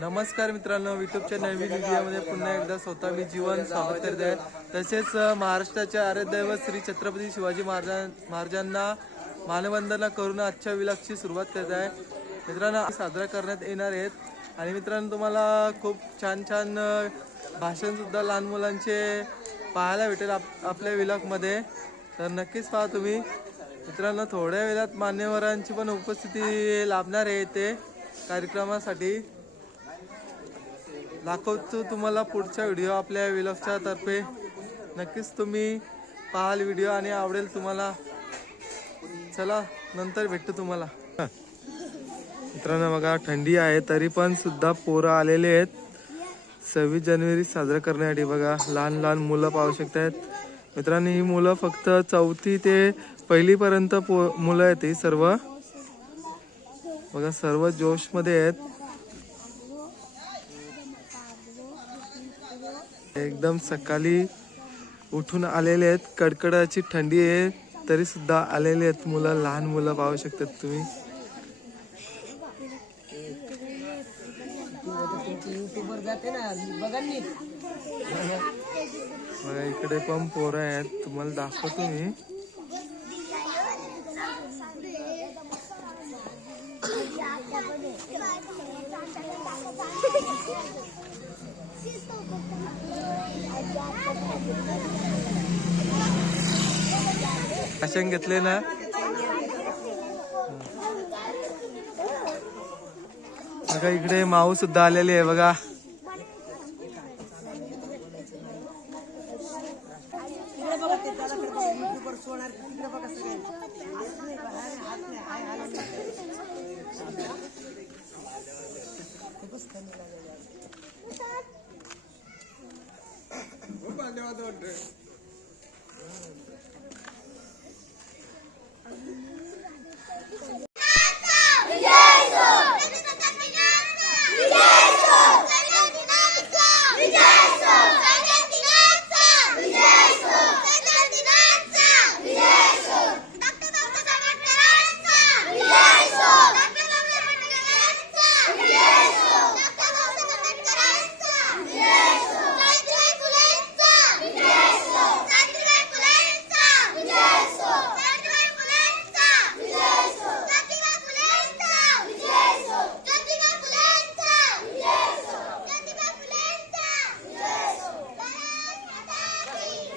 नमस्कार मित्रांनो युट्यूबच्या नवीन व्हिडिओमध्ये पुन्हा एकदा स्वतः मी जीवन स्वागत करत आहे. तसेच महाराष्ट्राच्या महाराष्ट्राचे श्री छत्रपती शिवाजी महाराजां महाराजांना मानवंदना करून आजच्या विलासची सुरुवात करत आहे. मित्रांनो साजरा करण्यात येणार आहेत. आणि मित्रांनो तुम्हाला खूप छान छान भाषणसुद्धा लहान मुलांचे पाहायला भेटेल आप आपल्या विलाकमध्ये तर नक्कीच पहा तुम्ही. मित्रांनो थोड्या वेळात मान्यवरांची पण उपस्थिती लाभणार आहे इथे कार्यक्रमासाठी. दाखवतो तुम्हाला पुढच्या व्हिडिओ आपल्या विलॉगच्या तर्फे. नक्कीच तुम्ही पाहाल व्हिडिओ आणि आवडेल तुम्हाला. चला नंतर भेटतो तुम्हाला. मित्रांनो बघा थंडी आहे तरी पण सुद्धा पोरं आलेले आहेत. सव्वीस जानेवारी साजरा करण्यासाठी बघा लहान लहान मुलं पाहू शकतात मित्रांनो ही मुलं फक्त चौथी ते पहिलीपर्यंत पो मुलं आहेत ही सर्व. बघा सर्व जोशमध्ये आहेत. एकदम सकाळी उठून आलेले आहेत. कडकडाची थंडी आहे. तरी सुद्धा आलेले आहेत मुलं. लहान मुलं पाहू शकतात तुम्ही. बघा इकडे पण पोरं आहेत. तुम्हाला दाखवतो मी. भाषण घेतले ना? बघा इकडे माऊ सुद्धा आलेली आहे बघा तिकडे बघा ते त्याला तर बघा युट्यूबवर सोडणार तिकडे बघा सगळे हात नाही बघा, हात नाही, हाय हालत नाही. खूपच थंडी लागलेली आहे.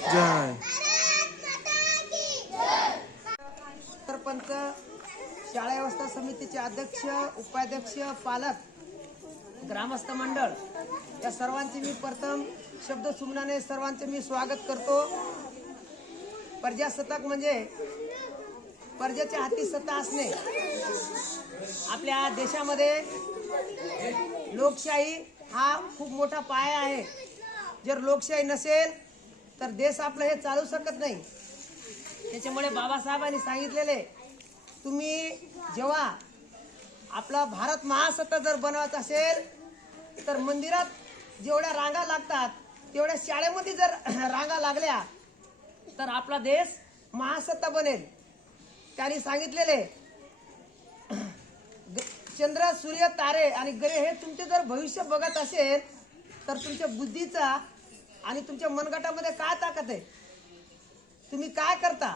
जय सरपंच शाळा व्यवस्था समितीचे अध्यक्ष उपाध्यक्ष पालक ग्रामस्थ मंडळ या सर्वांचे मी प्रथम शब्द सुमनाने सर्वांचे मी स्वागत करतो. प्रजासत्ताक म्हणजे प्रजेच्या हाती सत्ता असणे. आपल्या देशामध्ये लोकशाही हा खूप मोठा पाया आहे. जर लोकशाही नसेल तर देश आपलं हे चालू शकत नाही. त्याच्यामुळे बाबासाहेबांनी सांगितलेले तुम्ही जेव्हा आपला भारत महासत्ता जर बनवायचा असेल तर मंदिरात जेवढ्या रांगा लागतात तेवढ्या शाळेमध्ये जर रांगा लागल्या तर आपला देश महासत्ता बनेल. त्यांनी सांगितलेले चंद्र सूर्य तारे आणि ग्रह हे तुमचे जर भविष्य बघत असेल तर तुमच्या बुद्धीचा आणि तुमच्या मनगटामध्ये काय ताकद आहे? तुम्ही काय करता?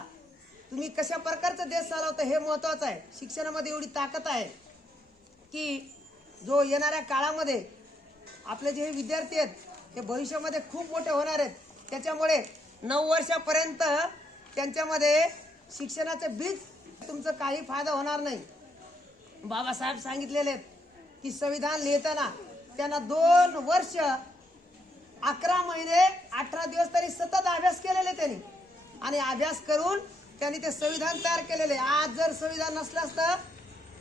तुम्ही कशा प्रकारचा देश चालवता हे महत्वाचं आहे. शिक्षणामध्ये एवढी ताकद आहे. की जो येणाऱ्या काळामध्ये आपले जे हे विद्यार्थी आहेत हे भविष्यामध्ये खूप मोठे होणार आहेत. त्याच्यामुळे नऊ वर्षापर्यंत त्यांच्यामध्ये शिक्षणाचे बीज तुमचं काही फायदा होणार नाही. बाबासाहेब सांगितलेले आहेत की संविधान लिहिताना त्यांना दोन वर्ष अकरा महिने अठरा दिवस तरी सतत अभ्यास केलेले त्यांनी. आणि अभ्यास करून त्यांनी ते संविधान तयार केलेले. आज जर संविधान नसलं असतं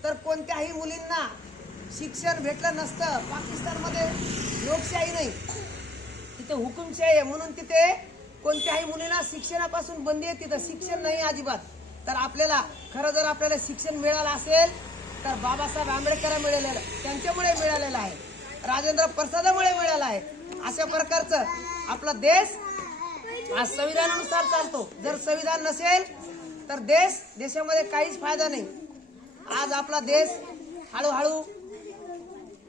तर कोणत्याही मुलींना शिक्षण भेटलं नसतं. पाकिस्तानमध्ये लोकशाही नाही. तिथे हुकुमशाही आहे. म्हणून तिथे कोणत्याही मुलींना शिक्षणापासून बंदी आहे. तिथं शिक्षण नाही अजिबात. तर आपल्याला खरं जर आपल्याला शिक्षण मिळालं असेल तर बाबासाहेब आंबेडकर मिळालेलं त्यांच्यामुळे मिळालेलं आहे. राजेंद्र प्रसादामुळे मिळालं आहे. अशा प्रकारचं आपला देश आज संविधानानुसार चालतो. जर संविधान नसेल तर देश देशामध्ये काहीच फायदा नाही. आज आपला देश हळूहळू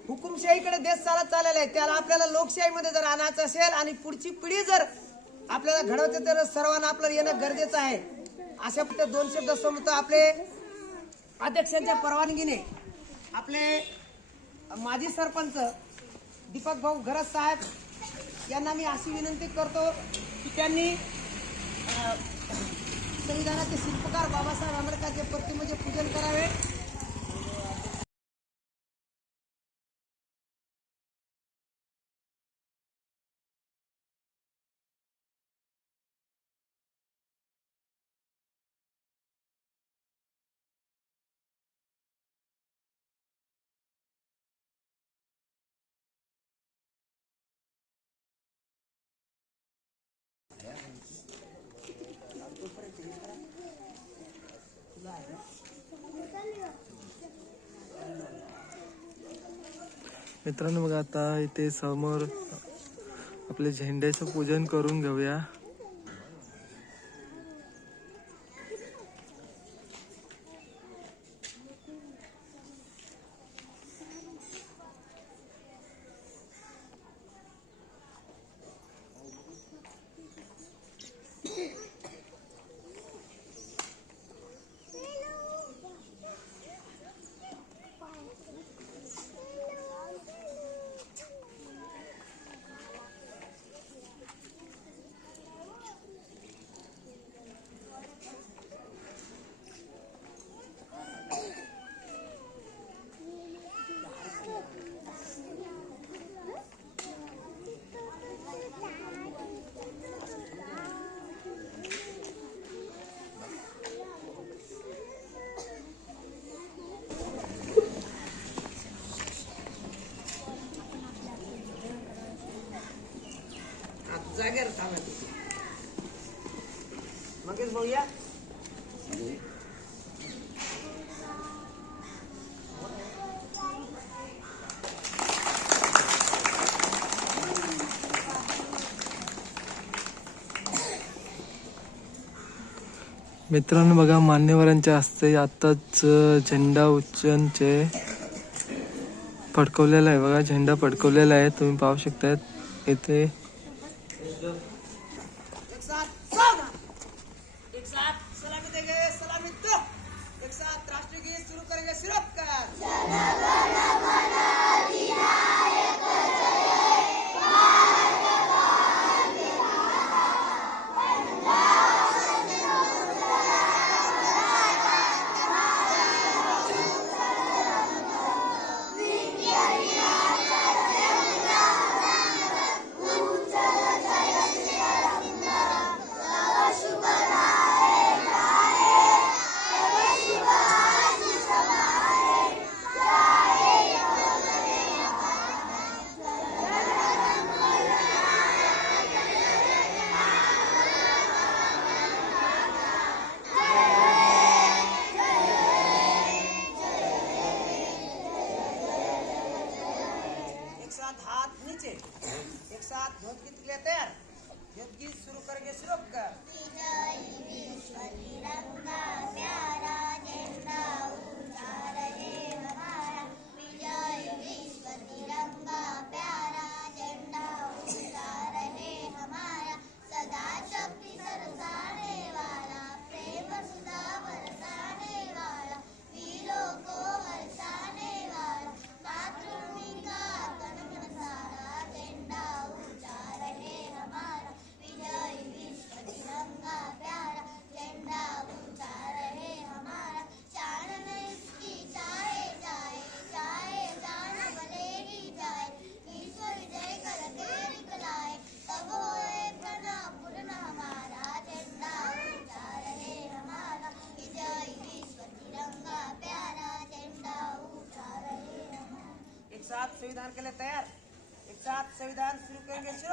हुकुमशाहीकडे देश चालत चाललेला आहे. त्याला आपल्याला लोकशाहीमध्ये जर आणायचं असेल आणि पुढची पिढी जर आपल्याला घडवते तर सर्वांना आपल्याला येणं गरजेचं आहे. अशा फक्त दोन शब्द समजतो आपले अध्यक्षांच्या परवानगीने. आपले माजी सरपंच दीपक भाऊ घरत साहेब यांना मी अशी विनंती करतो की त्यांनी संविधानाचे शिल्पकार बाबासाहेब आंबेडकरच्या प्रतिमेचे पूजन करावे. मित्रांनो बघा आता इथे समोर आपल्या झेंड्याचं पूजन करून घेऊया आता जागेवर थांबा मगेश भाऊ मित्रांनो बघा मान्यवरांच्या हस्ते आत्ताच झेंडा उच्चांचे फडकवलेला आहे. बघा झेंडा फडकवलेला आहे. तुम्ही पाहू शकतात इथे साथ संविधान के लिए तैयार। एक साथ संविधान शुरू करेंगे शिरोपकर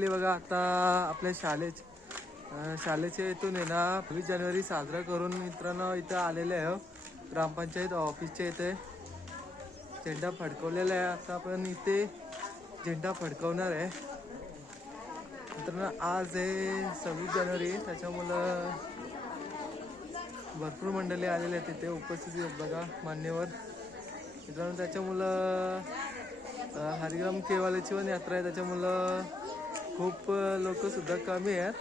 मंडळी बघा आता आपल्या शाळेच शालेच्या शाळेच्या इथून आहे ना सव्वीस जानेवारी साजरा करून मित्रांनो इथं आलेले आहे हो. ग्रामपंचायत ऑफिसच्या इथे. झेंडा फडकवलेला आहे. आता आपण इथे झेंडा फडकवणार आहे. मित्रांनो आज आहे सव्वीस जानेवारी. त्याच्यामुळं भरपूर मंडळी आलेले आहेत तिथे उपस्थिती आहेत बघा मान्यवर. मित्रांनो त्याच्यामुळं हरिग्राम केवाल्याची पण यात्रा आहे. त्याच्यामुळं खूप लोक सुद्धा कमी आहेत.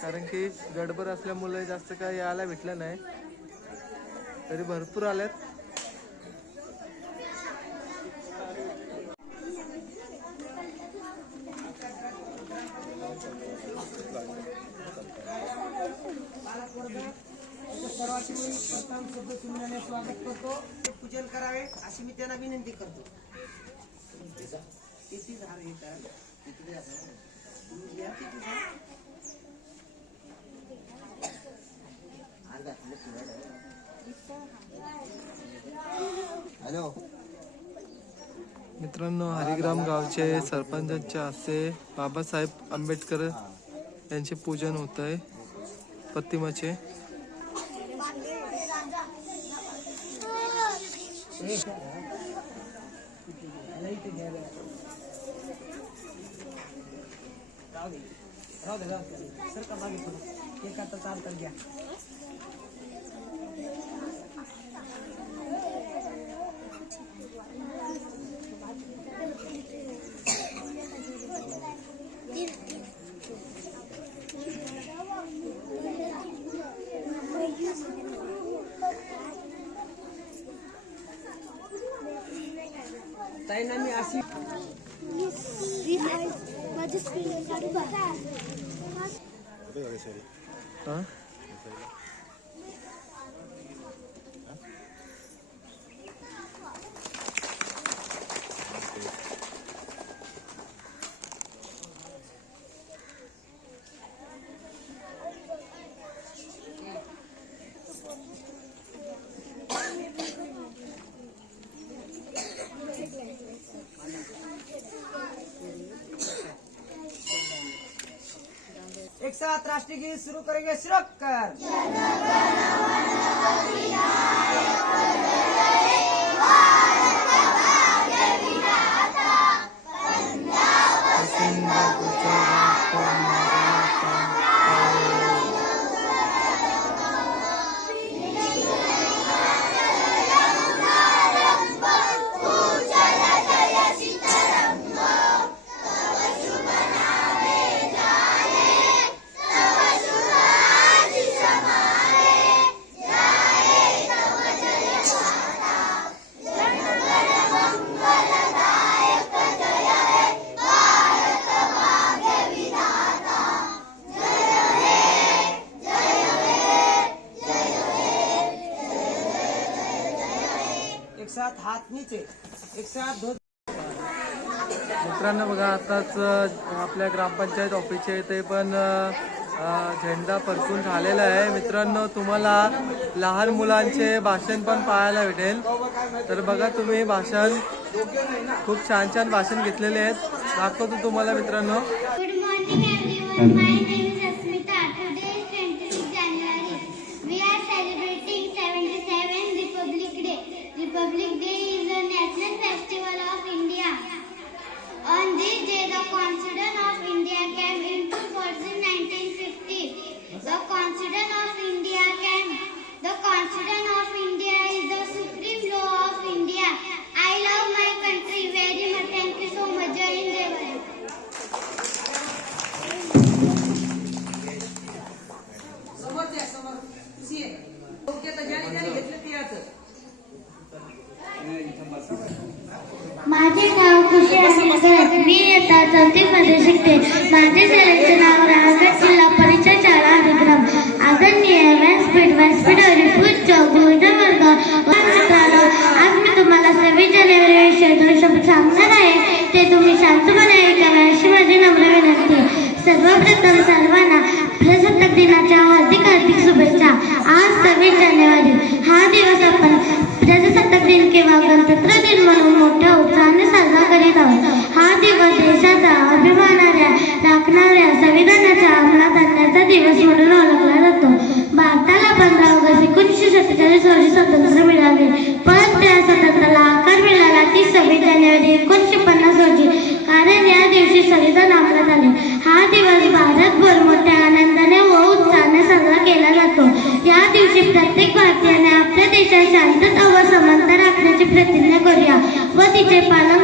कारण की गडबड असल्यामुळे जास्त काही यायला भेटलं नाही. तरी भरपूर आल्यात सर्वांची मी प्रथम शब्द चिन्हाने स्वागत करतो ते पूजन करावे अशी मी त्यांना विनंती करतो किती झाड येतात तुम्ही घ्या किती झाड. मित्रांनो हरिग्राम गावचे सरपंचांच्या हस्ते बाबासाहेब आंबेडकर यांचे पूजन होत आहे प्रतिमाचे घ्या. ताईंना मी अशी एक साथ राष्ट्रीय गीत शुरू करेंगे सिरक कर। मित्रांनो बघा आताच आपल्या ग्रामपंचायत ऑफिसच्या इथे पण झेंडा फडकून झालेला आहे. मित्रांनो तुम्हाला लहान मुलांचे भाषण पण पाहायला भेटेल. तर बघा तुम्ही भाषण खूप छान छान भाषण घेतलेले आहेत. दाखवतो तुम्हाला मित्रांनो. सव्वीस जानेवारी हा दिवस आपण प्रजासत्ताक दिन किंवा गणतंत्र दिन म्हणून मोठ्या उत्साहाने साजरा करीत आहोत. हा दिवस देशाचा अभिमानाऱ्या राखणाऱ्या संविधानाच्या अंमलात आणण्याचा दिवस म्हणून ओळखला जातो. भारताला पंधरा ऑगस्ट एकोणीसशे सत्तेचाळीस रोजी स्वातंत्र्य मिळाले. पण त्या स्वातंत्र्याला आकार मिळाला ती सव्वीस जानेवारी एकोणीसशे पन्नास रोजी. कारण या दिवशी संविधान പണം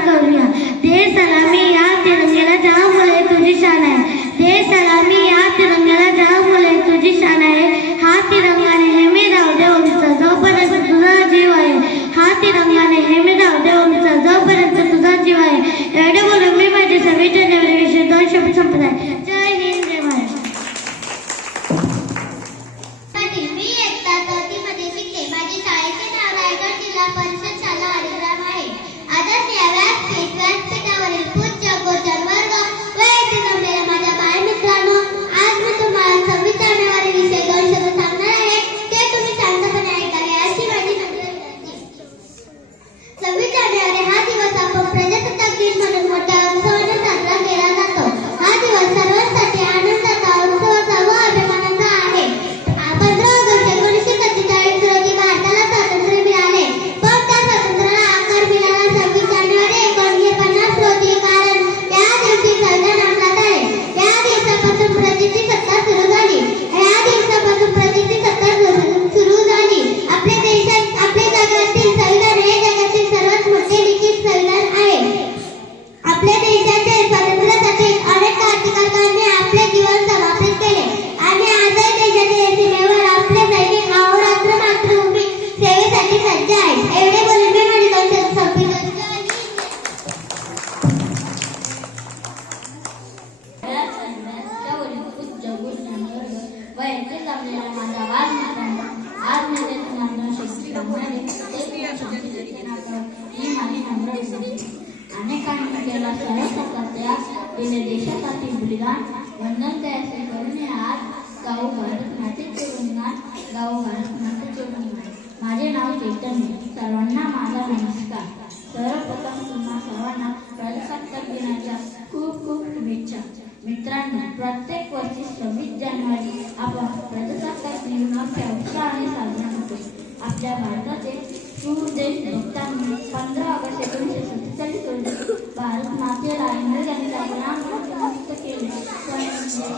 प्रत्येक वर्षी सव्वीस जानेवारी आपण प्रजासत्ताक दिन मोठ्या उत्साहाने साजरा होतो आपल्या भारताचे सुदेश भक्तांनी पंधरा ऑगस्ट एकोणीसशे सत्तेचाळीस रोजी भारत मातेला इंग्रज यांच्या गुणांमुक्त केले. पण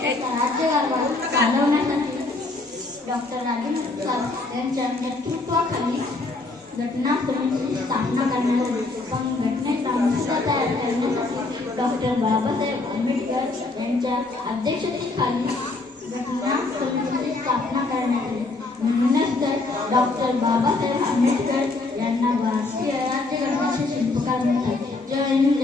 देशाचा चालवण्यासाठी डॉक्टर राजेंद्र यांच्या नेतृत्वाखाली घटना समितीची स्थापना करण्यात आली. पण घटनेचा मसुदा तयार करण्यासाठी डॉक्टर बाबासाहेब आंबेडकर यांच्या अध्यक्षतेखाली घटना समितीची स्थापना करण्यात आली. म्हणूनच डॉक्टर बाबासाहेब आंबेडकर यांना भारतीय राज्यघटनेचे शिल्पकार म्हणतात. जय हिंद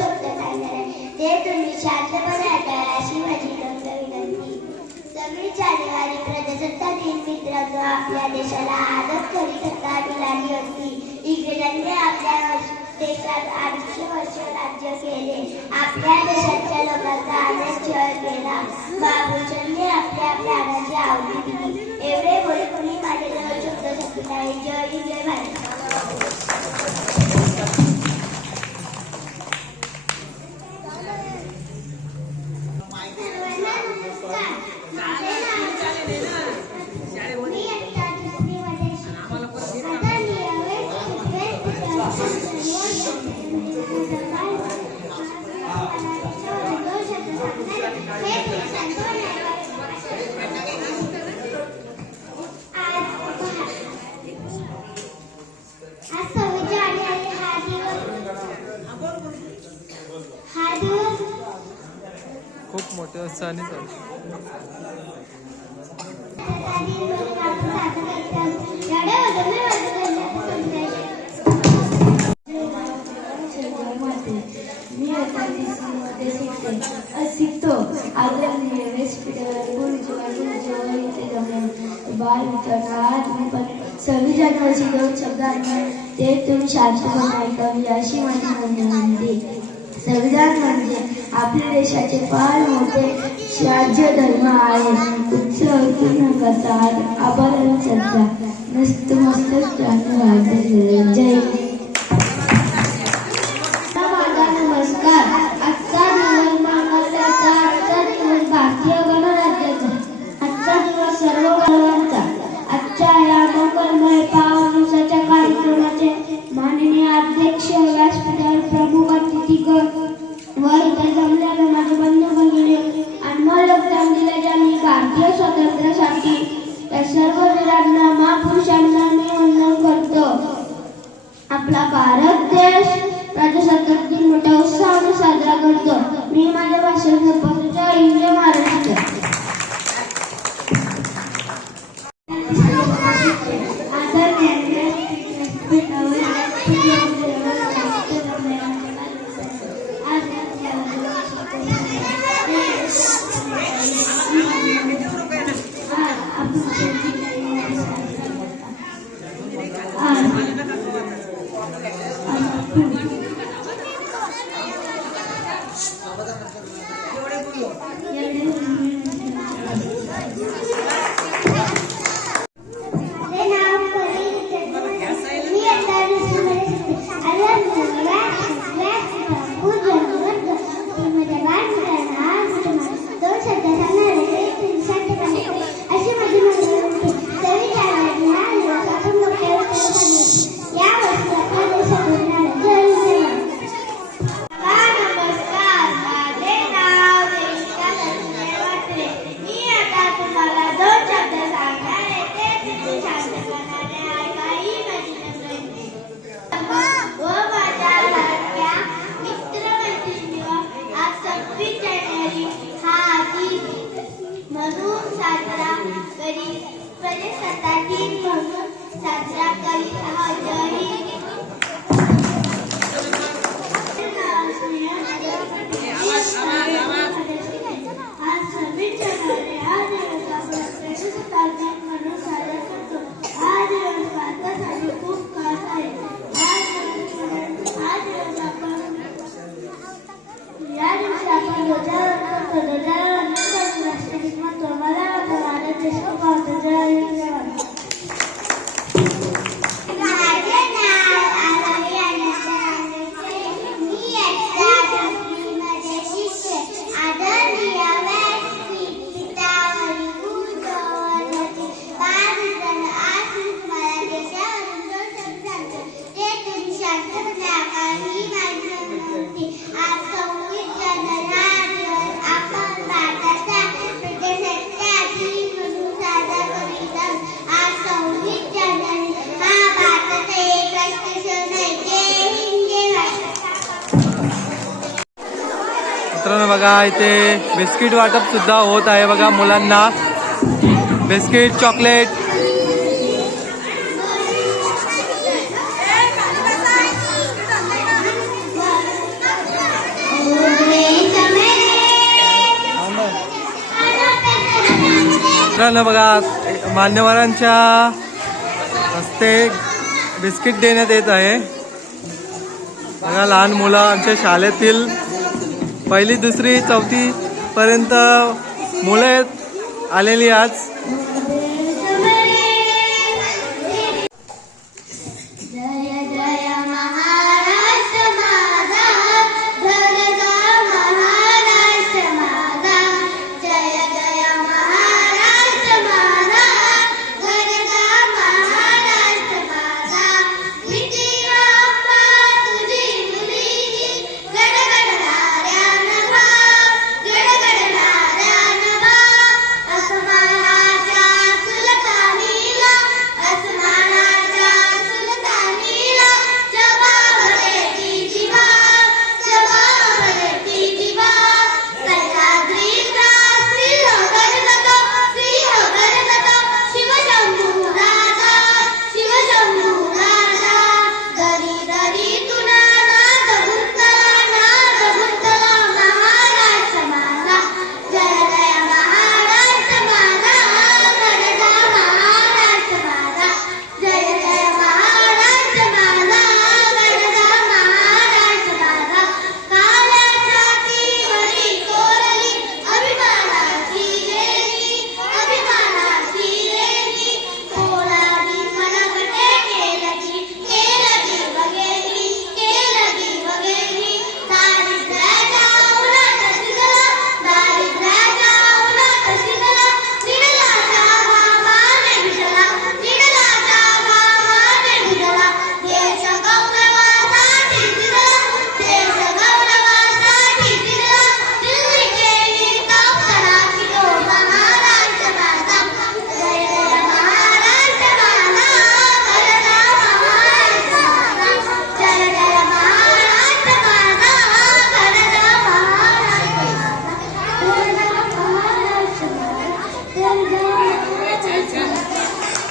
शब्द ते तुम्ही शांतपणे ऐकायला अशी माझी नम्र विनंती. सव्वीस जानेवारी प्रजासत्ताक दिन मित्रांनो आपल्या देशाला आदर करी सत्ता मिळाली होती. इंग्रजांनी आपल्या देशात आठशे वर्ष राज्य केले. आपल्या देशाच्या लोकांचा आदर छळ केला. बाबूचंदने आपल्या प्राणाची आवडी दिली. एवढे बोलून मी माझे जवळ शब्द संपला जय जय भारत. सहसाने शिकतो आदरणीय व्यासपीठावर गुरुजीवर बाल मित्रांना तुम्ही पण सव्वीस जानेवारीचे दोन शब्द ते तुम्ही शांतपणे ऐकावी अशी माझी विनंती संविधान म्हणजे आपल्या देशाचे फार मोठे राज्य धर्म आहे. उत्सव पूर्ण करतात आभार सध्या मस्त मस्त जय. Fatin Muhammad Sajra Kali Hajar बघा इथे बिस्किट वाटप सुद्धा होत आहे बघा मुलांना. Biscuit chocolate. बघा मान्यवरांच्या हस्ते बिस्किट देण्यात येत आहे. बघा लहान मुलं आमच्या शाळेतील पहिली दुसरी चौथीपर्यंत मुलं आलेली आज.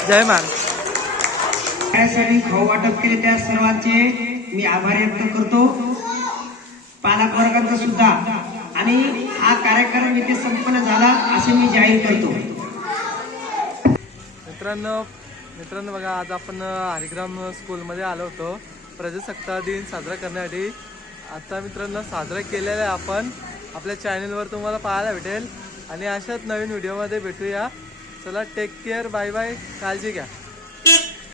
जय महाराज त्यासाठी खाऊ वाटप केले त्या सर्वांचे. मी आभार व्यक्त करतो. पालक वर्गाचा सुद्धा. आणि हा कार्यक्रम इथे संपन्न झाला असे मी जाहीर करतो. मित्रांनो मित्रांनो बघा आज आपण हरिग्राम स्कूलमध्ये आलो होतो. प्रजासत्ताक दिन साजरा करण्यासाठी. आता मित्रांनो साजरा केलेला आहे आपण. आपल्या चॅनलवर तुम्हाला पाहायला भेटेल. आणि अशाच नवीन व्हिडिओमध्ये भेटूया. चला टेक केअर बाय बाय काळजी घ्या.